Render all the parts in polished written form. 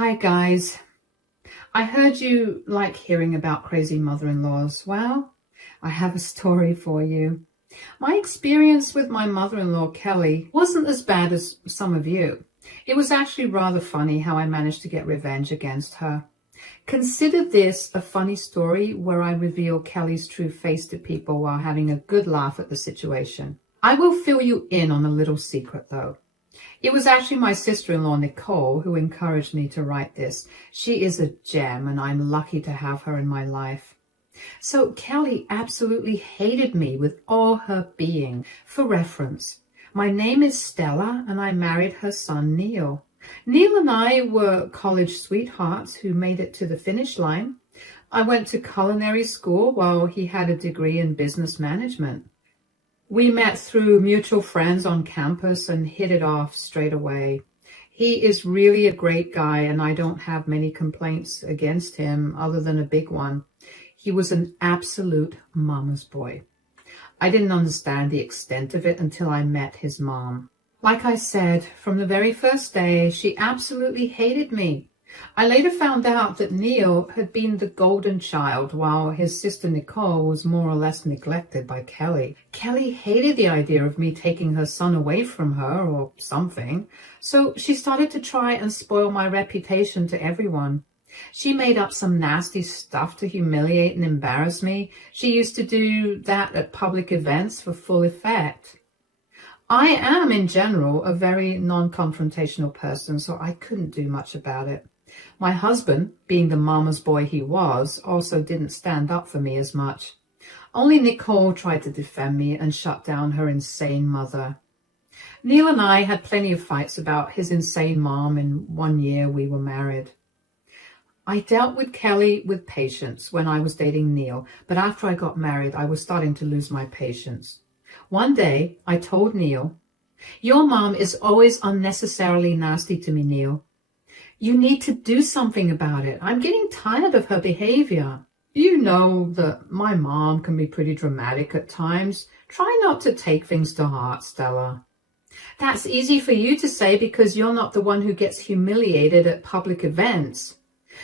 Hi guys, I heard you like hearing about crazy mother-in-laws. Well, I have a story for you. My experience with my mother-in-law Kelly wasn't as bad as some of you. It was actually rather funny how I managed to get revenge against her. Consider this a funny story where I reveal Kelly's true face to people while having a good laugh at the situation. I will fill you in on a little secret though. It was actually my sister-in-law, Nicole, who encouraged me to write this. She is a gem, and I'm lucky to have her in my life. So Kelly absolutely hated me with all her being. For reference, my name is Stella, and I married her son, Neil. Neil and I were college sweethearts who made it to the finish line. I went to culinary school while he had a degree in business management. We met through mutual friends on campus and hit it off straight away. He is really a great guy, and I don't have many complaints against him other than a big one. He was an absolute mama's boy. I didn't understand the extent of it until I met his mom. Like I said, from the very first day, she absolutely hated me. I later found out that Neil had been the golden child while his sister Nicole was more or less neglected by Kelly. Kelly hated the idea of me taking her son away from her or something, so she started to try and spoil my reputation to everyone. She made up some nasty stuff to humiliate and embarrass me. She used to do that at public events for full effect. I am, in general, a very non-confrontational person, so I couldn't do much about it. My husband, being the mama's boy he was, also didn't stand up for me as much. Only Nicole tried to defend me and shut down her insane mother. Neil and I had plenty of fights about his insane mom in 1 year we were married. I dealt with Kelly with patience when I was dating Neil, but after I got married, I was starting to lose my patience. One day, I told Neil, "Your mom is always unnecessarily nasty to me, Neil. You need to do something about it. I'm getting tired of her behavior. You know that my mom can be pretty dramatic at times. Try not to take things to heart, Stella." That's easy for you to say because you're not the one who gets humiliated at public events.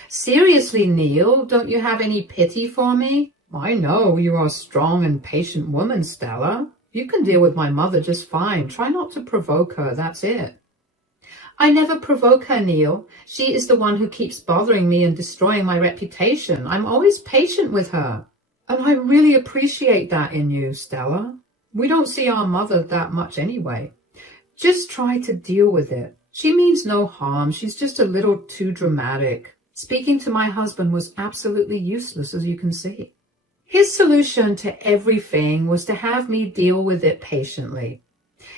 Seriously, Neil, don't you have any pity for me? I know you are a strong and patient woman, Stella. You can deal with my mother just fine. Try not to provoke her, that's it. I never provoke her, Neil. She is the one who keeps bothering me and destroying my reputation. I'm always patient with her. And I really appreciate that in you, Stella. We don't see our mother that much anyway. Just try to deal with it. She means no harm. She's just a little too dramatic. Speaking to my husband was absolutely useless, as you can see. His solution to everything was to have me deal with it patiently.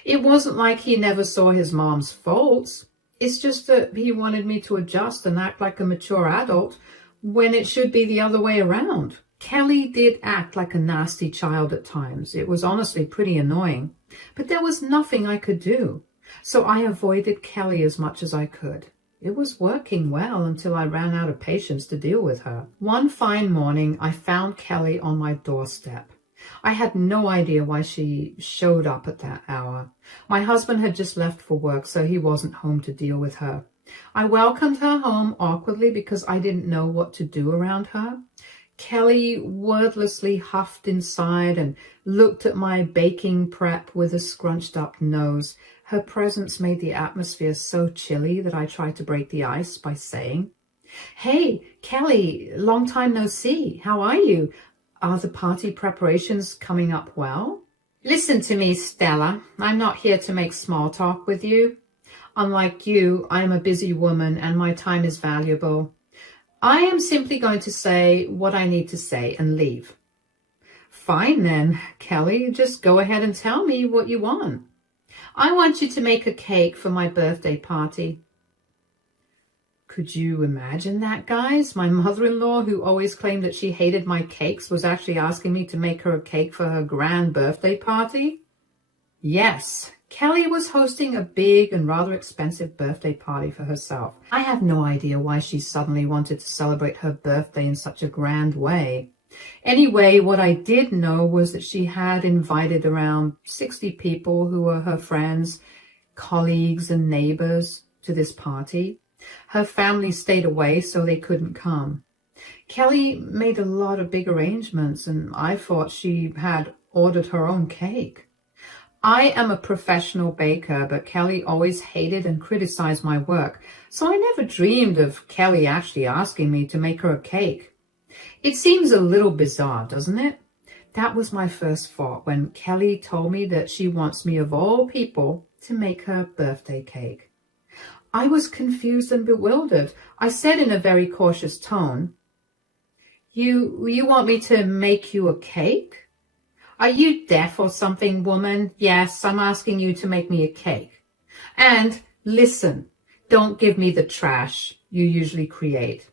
It wasn't like he never saw his mom's faults. It's just that he wanted me to adjust and act like a mature adult when it should be the other way around. Kelly did act like a nasty child at times. It was honestly pretty annoying, but there was nothing I could do. So I avoided Kelly as much as I could. It was working well until I ran out of patience to deal with her. One fine morning, I found Kelly on my doorstep. I had no idea why she showed up at that hour. My husband had just left for work, so he wasn't home to deal with her. I welcomed her home awkwardly because I didn't know what to do around her. Kelly wordlessly huffed inside and looked at my baking prep with a scrunched up nose. Her presence made the atmosphere so chilly that I tried to break the ice by saying, "Hey, Kelly, long time no see. How are you? Are the party preparations coming up well?" Listen to me, Stella. I'm not here to make small talk with you. Unlike you, I am a busy woman and my time is valuable. I am simply going to say what I need to say and leave. Fine then, Kelly, just go ahead and tell me what you want. I want you to make a cake for my birthday party. Could you imagine that, guys? My mother-in-law, who always claimed that she hated my cakes, was actually asking me to make her a cake for her grand birthday party? Yes, Kelly was hosting a big and rather expensive birthday party for herself. I have no idea why she suddenly wanted to celebrate her birthday in such a grand way. Anyway, what I did know was that she had invited around 60 people who were her friends, colleagues, and neighbors to this party. Her family stayed away, so they couldn't come. Kelly made a lot of big arrangements, and I thought she had ordered her own cake. I am a professional baker, but Kelly always hated and criticized my work, so I never dreamed of Kelly actually asking me to make her a cake. It seems a little bizarre, doesn't it? That was my first thought when Kelly told me that she wants me, of all people, to make her birthday cake. I was confused and bewildered. I said in a very cautious tone, You want me to make you a cake? Are you deaf or something, woman? Yes, I'm asking you to make me a cake. And listen, don't give me the trash you usually create.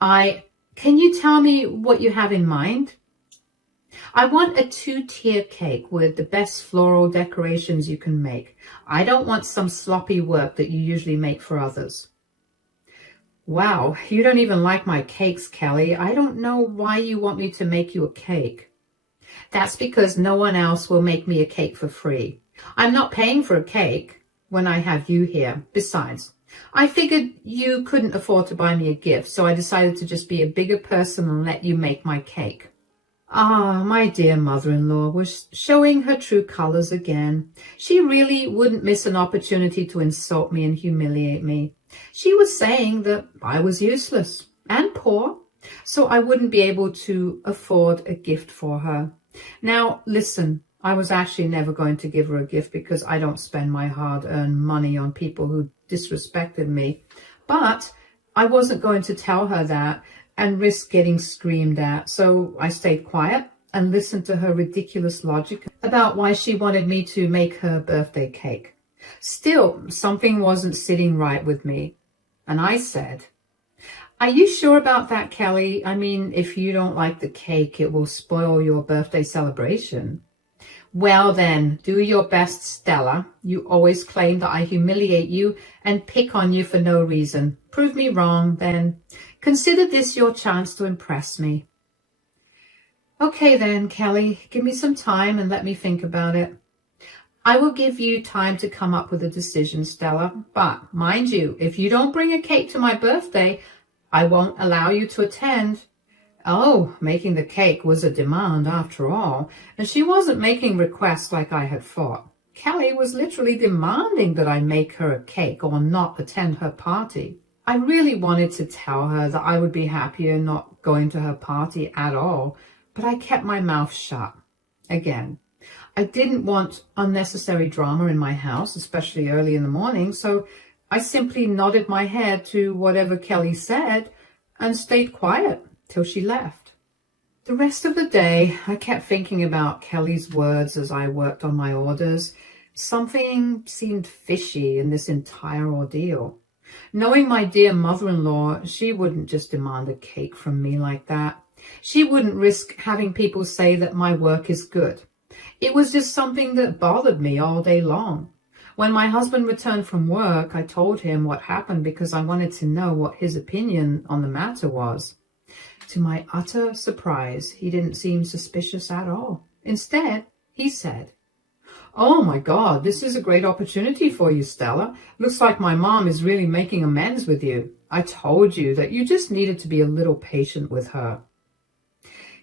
Can you tell me what you have in mind? I want a 2-tier cake with the best floral decorations you can make. I don't want some sloppy work that you usually make for others. Wow, you don't even like my cakes, Kelly. I don't know why you want me to make you a cake. That's because no one else will make me a cake for free. I'm not paying for a cake when I have you here. Besides, I figured you couldn't afford to buy me a gift, so I decided to just be a bigger person and let you make my cake. My dear mother-in-law was showing her true colors again. She really wouldn't miss an opportunity to insult me and humiliate me. She was saying that I was useless and poor, so I wouldn't be able to afford a gift for her. Now, listen, I was actually never going to give her a gift because I don't spend my hard-earned money on people who disrespected me. But I wasn't going to tell her that and risk getting screamed at, so I stayed quiet and listened to her ridiculous logic about why she wanted me to make her birthday cake. Still, something wasn't sitting right with me, and I said, Are you sure about that, Kelly? I mean, if you don't like the cake, it will spoil your birthday celebration. Well then, do your best, Stella. You always claim that I humiliate you and pick on you for no reason. Prove me wrong, then. Consider this your chance to impress me. Okay then, Kelly, give me some time and let me think about it. I will give you time to come up with a decision, Stella. But, mind you, if you don't bring a cake to my birthday, I won't allow you to attend. Oh, making the cake was a demand after all, and she wasn't making requests like I had thought. Kelly was literally demanding that I make her a cake or not attend her party. I really wanted to tell her that I would be happier not going to her party at all, but I kept my mouth shut. Again, I didn't want unnecessary drama in my house, especially early in the morning, so I simply nodded my head to whatever Kelly said and stayed quiet till she left. The rest of the day, I kept thinking about Kelly's words as I worked on my orders. Something seemed fishy in this entire ordeal. Knowing my dear mother-in-law, she wouldn't just demand a cake from me like that. She wouldn't risk having people say that my work is good. It was just something that bothered me all day long. When my husband returned from work, I told him what happened because I wanted to know what his opinion on the matter was. To my utter surprise, he didn't seem suspicious at all. Instead, he said, Oh my God, this is a great opportunity for you, Stella. Looks like my mom is really making amends with you. I told you that you just needed to be a little patient with her.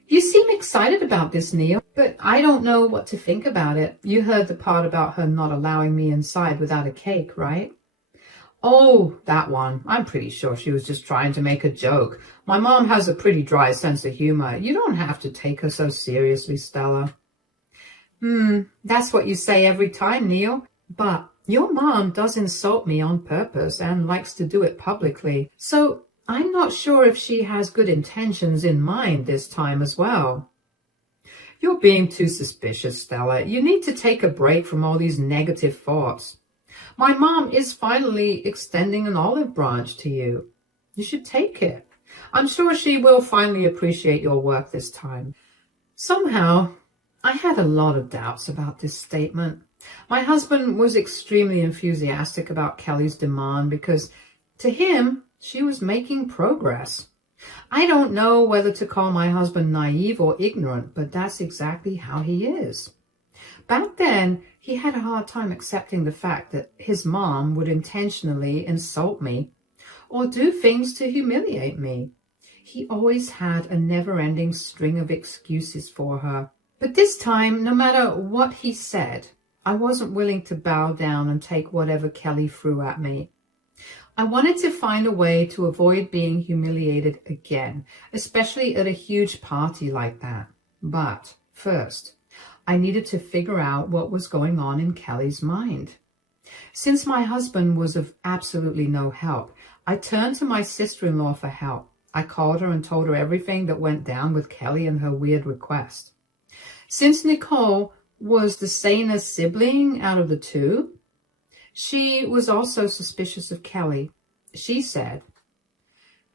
You seem excited about this, Neil, but I don't know what to think about it. You heard the part about her not allowing me inside without a cake, right? Oh, that one. I'm pretty sure she was just trying to make a joke. My mom has a pretty dry sense of humor. You don't have to take her so seriously, Stella. That's what you say every time, Neil. But your mom does insult me on purpose and likes to do it publicly. So I'm not sure if she has good intentions in mind this time as well. You're being too suspicious, Stella. You need to take a break from all these negative thoughts. My mom is finally extending an olive branch to you. You should take it. I'm sure she will finally appreciate your work this time. Somehow, I had a lot of doubts about this statement. My husband was extremely enthusiastic about Kelly's demand because, to him, she was making progress. I don't know whether to call my husband naive or ignorant, but that's exactly how he is. Back then, he had a hard time accepting the fact that his mom would intentionally insult me. or do things to humiliate me. He always had a never-ending string of excuses for her. But this time, no matter what he said, I wasn't willing to bow down and take whatever Kelly threw at me. I wanted to find a way to avoid being humiliated again, especially at a huge party like that. But first, I needed to figure out what was going on in Kelly's mind. Since my husband was of absolutely no help, I turned to my sister-in-law for help. I called her and told her everything that went down with Kelly and her weird request. Since Nicole was the saner sibling out of the two, she was also suspicious of Kelly. She said,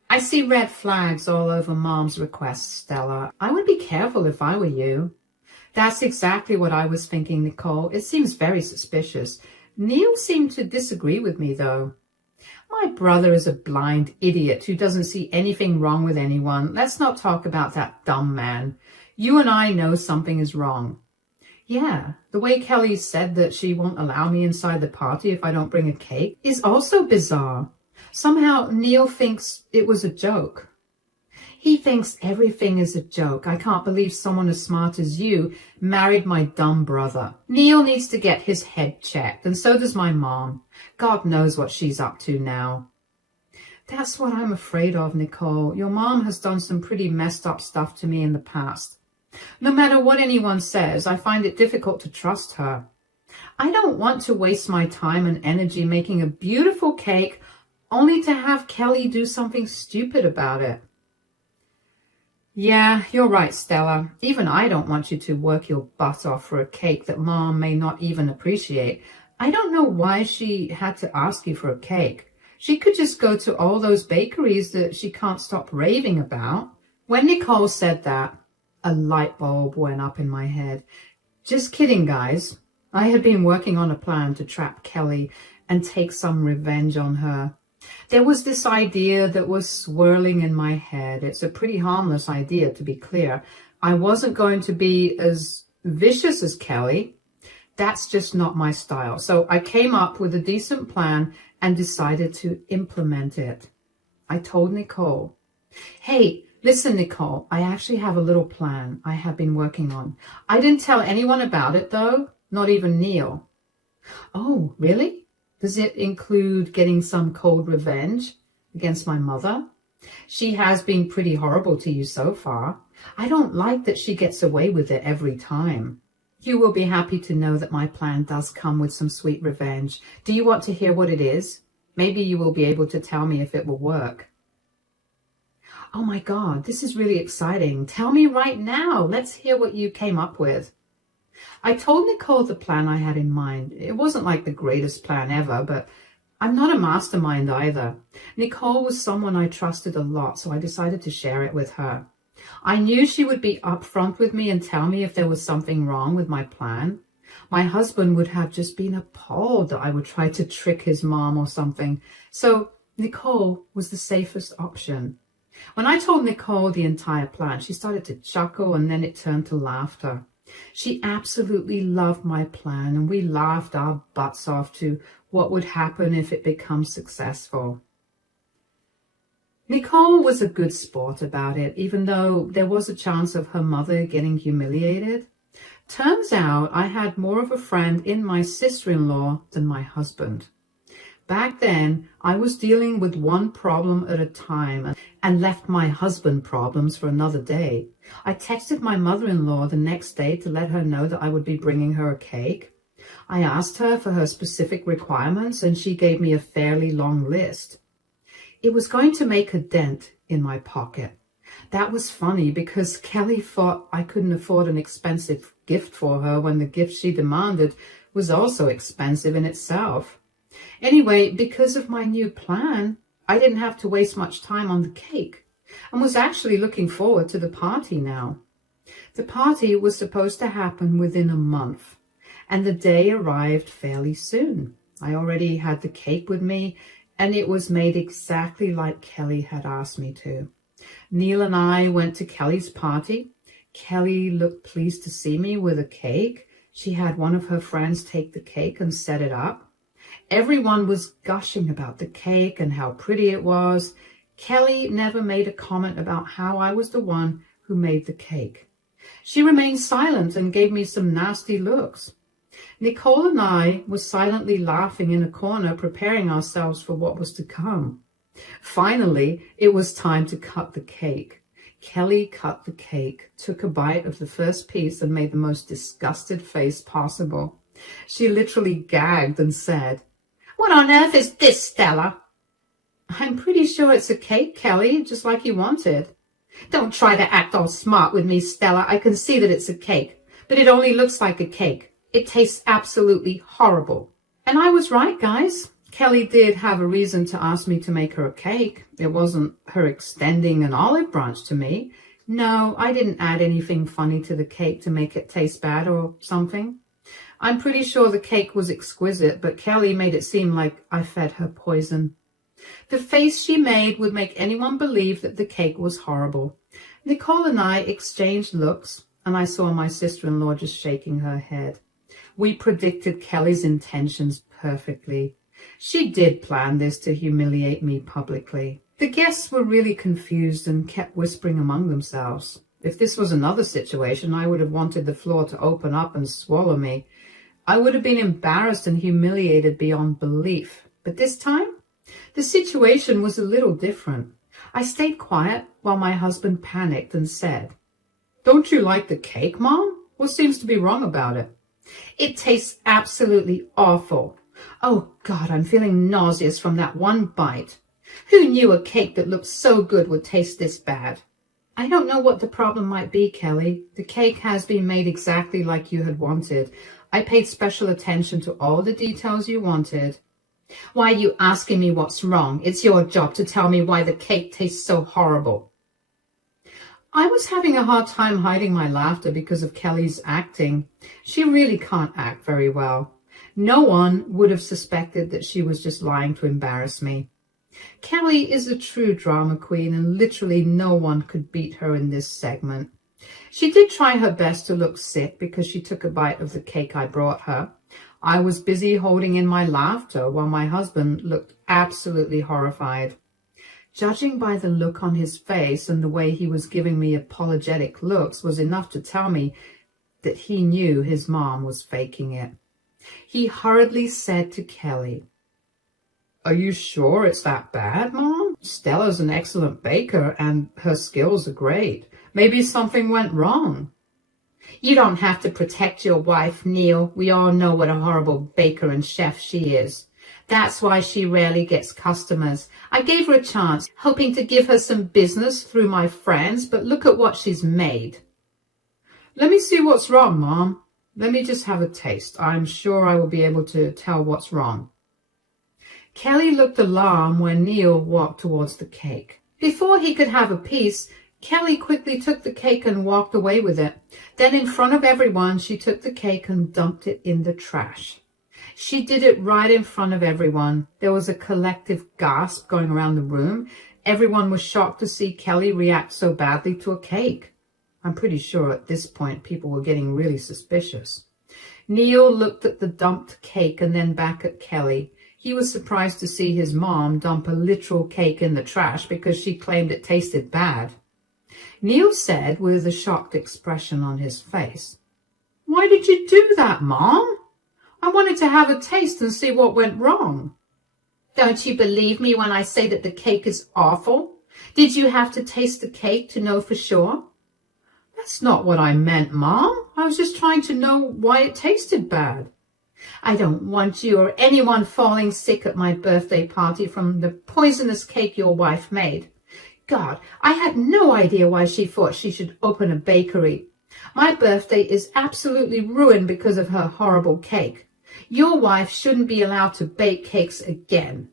"I see red flags all over Mom's requests, Stella. I would be careful if I were you." That's exactly what I was thinking, Nicole. It seems very suspicious. Neil seemed to disagree with me, though. My brother is a blind idiot who doesn't see anything wrong with anyone. Let's not talk about that dumb man. You and I know something is wrong. Yeah, the way Kelly said that she won't allow me inside the party if I don't bring a cake is also bizarre. Somehow Neil thinks it was a joke. He thinks everything is a joke. I can't believe someone as smart as you married my dumb brother. Neil needs to get his head checked, and so does my mom. God knows what she's up to now. That's what I'm afraid of, Nicole. Your mom has done some pretty messed up stuff to me in the past. No matter what anyone says, I find it difficult to trust her. I don't want to waste my time and energy making a beautiful cake only to have Kelly do something stupid about it. Yeah, you're right, Stella. Even I don't want you to work your butt off for a cake that Mom may not even appreciate. I don't know why she had to ask you for a cake. She could just go to all those bakeries that she can't stop raving about. When Nicole said that, a light bulb went up in my head. Just kidding, guys. I had been working on a plan to trap Kelly and take some revenge on her. There was this idea that was swirling in my head. It's a pretty harmless idea, to be clear. I wasn't going to be as vicious as Kelly. That's just not my style. So I came up with a decent plan and decided to implement it. I told Nicole, "Hey, listen, Nicole, I actually have a little plan I have been working on. I didn't tell anyone about it, though, not even Neil." "Oh, really? Does it include getting some cold revenge against my mother? She has been pretty horrible to you so far. I don't like that she gets away with it every time." "You will be happy to know that my plan does come with some sweet revenge. Do you want to hear what it is? Maybe you will be able to tell me if it will work." "Oh my God, this is really exciting. Tell me right now. Let's hear what you came up with." I told Nicole the plan I had in mind. It wasn't like the greatest plan ever, but I'm not a mastermind either. Nicole was someone I trusted a lot, so I decided to share it with her. I knew she would be upfront with me and tell me if there was something wrong with my plan. My husband would have just been appalled that I would try to trick his mom or something. So Nicole was the safest option. When I told Nicole the entire plan, she started to chuckle and then it turned to laughter. She absolutely loved my plan, and we laughed our butts off to what would happen if it becomes successful. Nicole was a good sport about it, even though there was a chance of her mother getting humiliated. Turns out I had more of a friend in my sister-in-law than my husband. Back then, I was dealing with one problem at a time and left my husband problems for another day. I texted my mother-in-law the next day to let her know that I would be bringing her a cake. I asked her for her specific requirements, and she gave me a fairly long list. It was going to make a dent in my pocket. That was funny because Kelly thought I couldn't afford an expensive gift for her when the gift she demanded was also expensive in itself. Anyway, because of my new plan, I didn't have to waste much time on the cake and was actually looking forward to the party now. The party was supposed to happen within a month, and the day arrived fairly soon. I already had the cake with me, and it was made exactly like Kelly had asked me to. Neil and I went to Kelly's party. Kelly looked pleased to see me with a cake. She had one of her friends take the cake and set it up. Everyone was gushing about the cake and how pretty it was. Kelly never made a comment about how I was the one who made the cake. She remained silent and gave me some nasty looks. Nicole and I were silently laughing in a corner, preparing ourselves for what was to come. Finally, it was time to cut the cake. Kelly cut the cake, took a bite of the first piece, and made the most disgusted face possible. She literally gagged and said, "What on earth is this, Stella?" "I'm pretty sure it's a cake, Kelly, just like you wanted." "Don't try to act all smart with me, Stella. I can see that it's a cake, but it only looks like a cake. It tastes absolutely horrible." And I was right, guys. Kelly did have a reason to ask me to make her a cake. It wasn't her extending an olive branch to me. No, I didn't add anything funny to the cake to make it taste bad or something. I'm pretty sure the cake was exquisite, but Kelly made it seem like I fed her poison. The face she made would make anyone believe that the cake was horrible. Nicole and I exchanged looks, and I saw my sister-in-law just shaking her head. We predicted Kelly's intentions perfectly. She did plan this to humiliate me publicly. The guests were really confused and kept whispering among themselves. If this was another situation, I would have wanted the floor to open up and swallow me. I would have been embarrassed and humiliated beyond belief. But this time, the situation was a little different. I stayed quiet while my husband panicked and said, "Don't you like the cake, Mom? What seems to be wrong about it?" "It tastes absolutely awful. Oh, God, I'm feeling nauseous from that one bite. Who knew a cake that looked so good would taste this bad?" "I don't know what the problem might be, Kelly. The cake has been made exactly like you had wanted. I paid special attention to all the details you wanted." "Why are you asking me what's wrong? It's your job to tell me why the cake tastes so horrible." I was having a hard time hiding my laughter because of Kelly's acting. She really can't act very well. No one would have suspected that she was just lying to embarrass me. Kelly is a true drama queen, and literally no one could beat her in this segment. She did try her best to look sick because she took a bite of the cake I brought her. I was busy holding in my laughter while my husband looked absolutely horrified. Judging by the look on his face and the way he was giving me apologetic looks was enough to tell me that he knew his mom was faking it. He hurriedly said to Kelly, "Are you sure it's that bad, Mom? Stella's an excellent baker and her skills are great. Maybe something went wrong." "You don't have to protect your wife, Neil. We all know what a horrible baker and chef she is. That's why she rarely gets customers. I gave her a chance, hoping to give her some business through my friends, but look at what she's made." "Let me see what's wrong, Mom. Let me just have a taste. I'm sure I will be able to tell what's wrong." Kelly looked alarmed when Neil walked towards the cake. Before he could have a piece, Kelly quickly took the cake and walked away with it. Then in front of everyone, she took the cake and dumped it in the trash. She did it right in front of everyone. There was a collective gasp going around the room. Everyone was shocked to see Kelly react so badly to a cake. I'm pretty sure at this point people were getting really suspicious. Neil looked at the dumped cake and then back at Kelly. He was surprised to see his mom dump a literal cake in the trash because she claimed it tasted bad. Neil said with a shocked expression on his face, "Why did you do that, Mom? I wanted to have a taste and see what went wrong." "Don't you believe me when I say that the cake is awful? Did you have to taste the cake to know for sure?" "That's not what I meant, Mom. I was just trying to know why it tasted bad." "I don't want you or anyone falling sick at my birthday party from the poisonous cake your wife made. God, I had no idea why she thought she should open a bakery. My birthday is absolutely ruined because of her horrible cake. Your wife shouldn't be allowed to bake cakes again."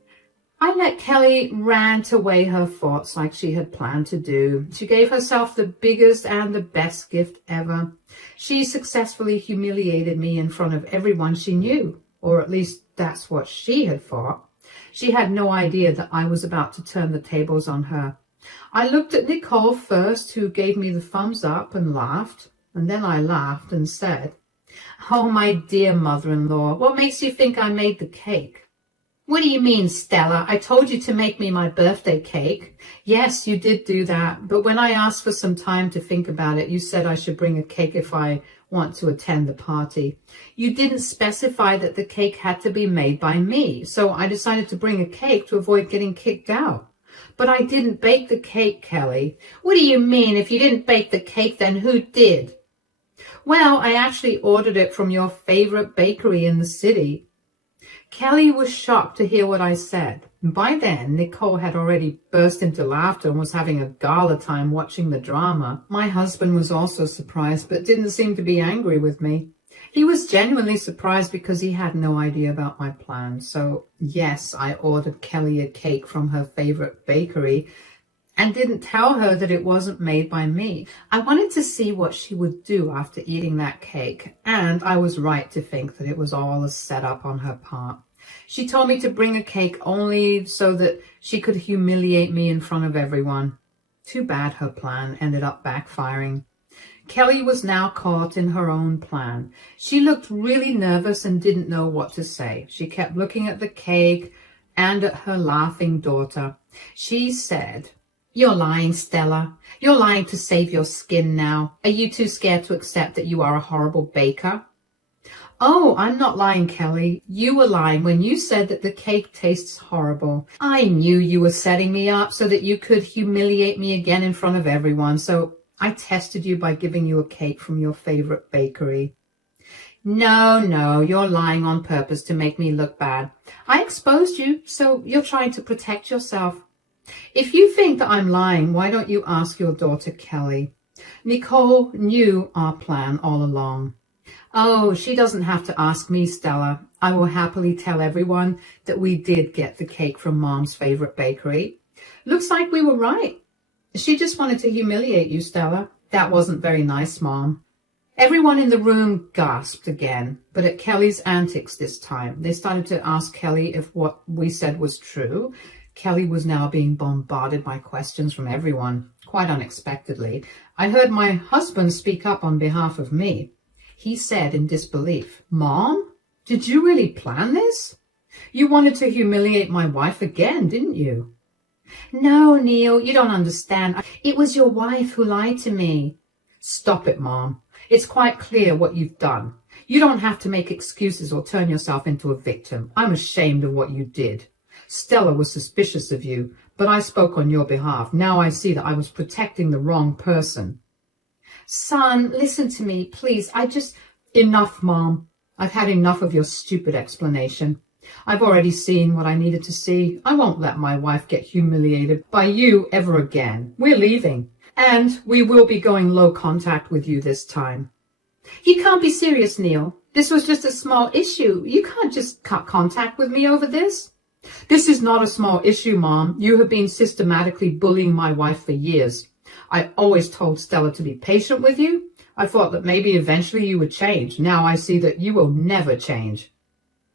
I let Kelly rant away her thoughts like she had planned to do. She gave herself the biggest and the best gift ever. She successfully humiliated me in front of everyone she knew, or at least that's what she had thought. She had no idea that I was about to turn the tables on her. I looked at Nicole first, who gave me the thumbs up and laughed, and then I laughed and said, "Oh, my dear mother-in-law, what makes you think I made the cake?" What do you mean, Stella? I told you to make me my birthday cake. Yes, you did do that, but when I asked for some time to think about it, you said I should bring a cake if I want to attend the party. You didn't specify that the cake had to be made by me, so I decided to bring a cake to avoid getting kicked out. But I didn't bake the cake, Kelly. What do you mean? If you didn't bake the cake, then who did? Well, I actually ordered it from your favorite bakery in the city. Kelly was shocked to hear what I said. By then, Nicole had already burst into laughter and was having a gala time watching the drama. My husband was also surprised, but didn't seem to be angry with me. He was genuinely surprised because he had no idea about my plan. So, yes, I ordered Kelly a cake from her favorite bakery and didn't tell her that it wasn't made by me. I wanted to see what she would do after eating that cake, and I was right to think that it was all a setup on her part. She told me to bring a cake only so that she could humiliate me in front of everyone. Too bad her plan ended up backfiring. Kelly was now caught in her own plan. She looked really nervous and didn't know what to say. She kept looking at the cake and at her laughing daughter. She said, "You're lying, Stella. You're lying to save your skin now. Are you too scared to accept that you are a horrible baker?" "Oh, I'm not lying, Kelly. You were lying when you said that the cake tastes horrible. I knew you were setting me up so that you could humiliate me again in front of everyone, so I tested you by giving you a cake from your favorite bakery." No, you're lying on purpose to make me look bad. I exposed you, so you're trying to protect yourself. If you think that I'm lying, why don't you ask your daughter, Kelly? Nicole knew our plan all along. Oh, she doesn't have to ask me, Stella. I will happily tell everyone that we did get the cake from Mom's favorite bakery. Looks like we were right. She just wanted to humiliate you, Stella. That wasn't very nice, Mom. Everyone in the room gasped again, but at Kelly's antics this time. They started to ask Kelly if what we said was true. Kelly was now being bombarded by questions from everyone, quite unexpectedly. I heard my husband speak up on behalf of me. He said in disbelief, "Mom, did you really plan this? You wanted to humiliate my wife again, didn't you?" "No, Neil, you don't understand. It was your wife who lied to me." "Stop it, Mom. It's quite clear what you've done. You don't have to make excuses or turn yourself into a victim. I'm ashamed of what you did. Stella was suspicious of you, but I spoke on your behalf. Now I see that I was protecting the wrong person." "Son, listen to me, please. Enough, Mom. I've had enough of your stupid explanation. I've already seen what I needed to see. I won't let my wife get humiliated by you ever again. We're leaving, and we will be going low contact with you this time." "You can't be serious, Neil. This was just a small issue. You can't just cut contact with me over this." "This is not a small issue, Mom. You have been systematically bullying my wife for years. I always told Stella to be patient with you. I thought that maybe eventually you would change. Now I see that you will never change."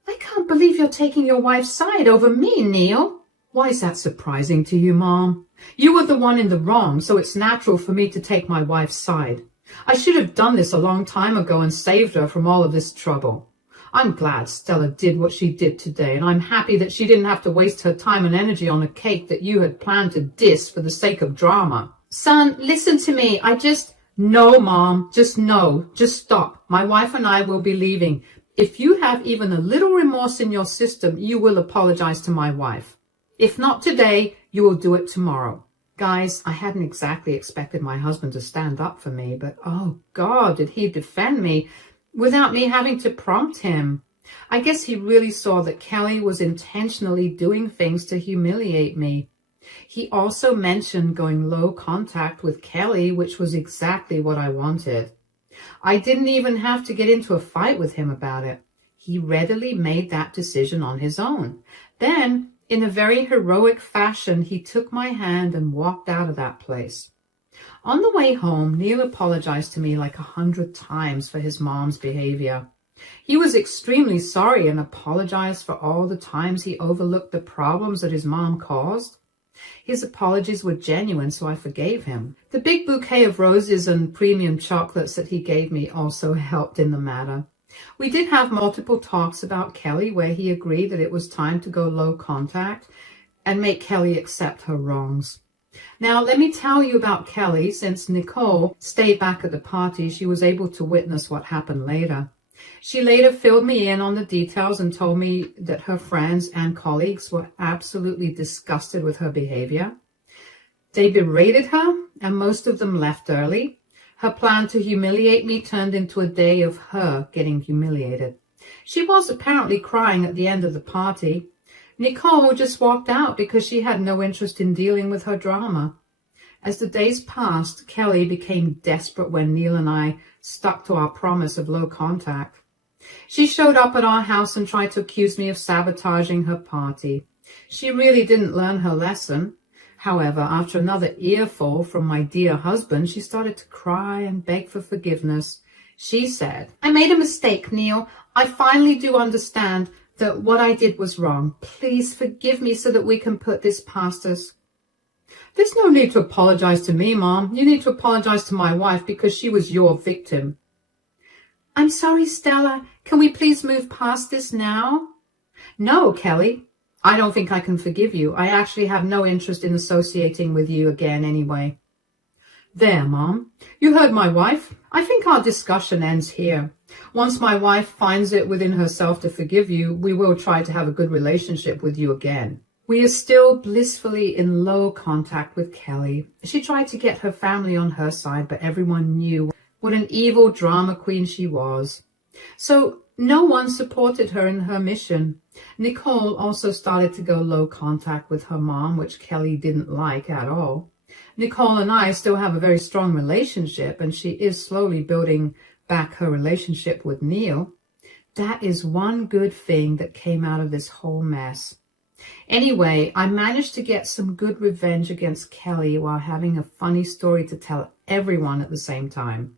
"I can't believe you're taking your wife's side over me, Neil." "Why is that surprising to you, Mom? You were the one in the wrong, so it's natural for me to take my wife's side. I should have done this a long time ago and saved her from all of this trouble. I'm glad Stella did what she did today, and I'm happy that she didn't have to waste her time and energy on a cake that you had planned to diss for the sake of drama." "Son, listen to me. No, Mom, just stop. My wife and I will be leaving. If you have even a little remorse in your system, you will apologize to my wife. If not today, you will do it tomorrow." Guys, I hadn't exactly expected my husband to stand up for me, but oh God, did he defend me without me having to prompt him. I guess he really saw that Kelly was intentionally doing things to humiliate me. He also mentioned going low contact with Kelly, which was exactly what I wanted. I didn't even have to get into a fight with him about it. He readily made that decision on his own. Then, in a very heroic fashion, he took my hand and walked out of that place. On the way home, Neil apologized to me like 100 times for his mom's behavior. He was extremely sorry and apologized for all the times he overlooked the problems that his mom caused. His apologies were genuine, so I forgave him. The big bouquet of roses and premium chocolates that he gave me also helped in the matter. We did have multiple talks about Kelly where he agreed that it was time to go low contact and make Kelly accept her wrongs. Now, let me tell you about Kelly. Since Nicole stayed back at the party, she was able to witness what happened later. She later filled me in on the details and told me that her friends and colleagues were absolutely disgusted with her behavior. They berated her, and most of them left early. Her plan to humiliate me turned into a day of her getting humiliated. She was apparently crying at the end of the party. Nicole just walked out because she had no interest in dealing with her drama. As the days passed, Kelly became desperate when Neil and I stuck to our promise of low contact. She showed up at our house and tried to accuse me of sabotaging her party. She really didn't learn her lesson. However, after another earful from my dear husband, she started to cry and beg for forgiveness. She said, "I made a mistake, Neil. I finally do understand that what I did was wrong. Please forgive me so that we can put this past us." "There's no need to apologize to me, Mom. You need to apologize to my wife because she was your victim." "I'm sorry, Stella. Can we please move past this now?" "No, Kelly. I don't think I can forgive you. I actually have no interest in associating with you again anyway." "There, Mom. You heard my wife. I think our discussion ends here. Once my wife finds it within herself to forgive you, we will try to have a good relationship with you again." We are still blissfully in low contact with Kelly. She tried to get her family on her side, but everyone knew what an evil drama queen she was. So no one supported her in her mission. Nicole also started to go low contact with her mom, which Kelly didn't like at all. Nicole and I still have a very strong relationship, and she is slowly building back her relationship with Neil. That is one good thing that came out of this whole mess. Anyway, I managed to get some good revenge against Kelly while having a funny story to tell everyone at the same time.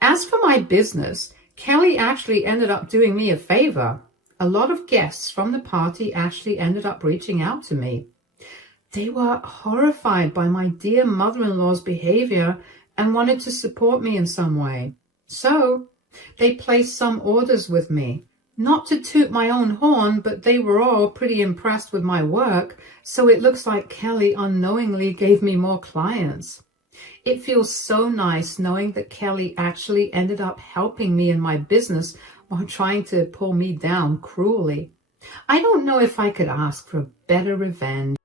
As for my business, Kelly actually ended up doing me a favor. A lot of guests from the party actually ended up reaching out to me. They were horrified by my dear mother-in-law's behavior and wanted to support me in some way. So they placed some orders with me. Not to toot my own horn, but they were all pretty impressed with my work, so it looks like Kelly unknowingly gave me more clients. It feels so nice knowing that Kelly actually ended up helping me in my business while trying to pull me down cruelly. I don't know if I could ask for better revenge.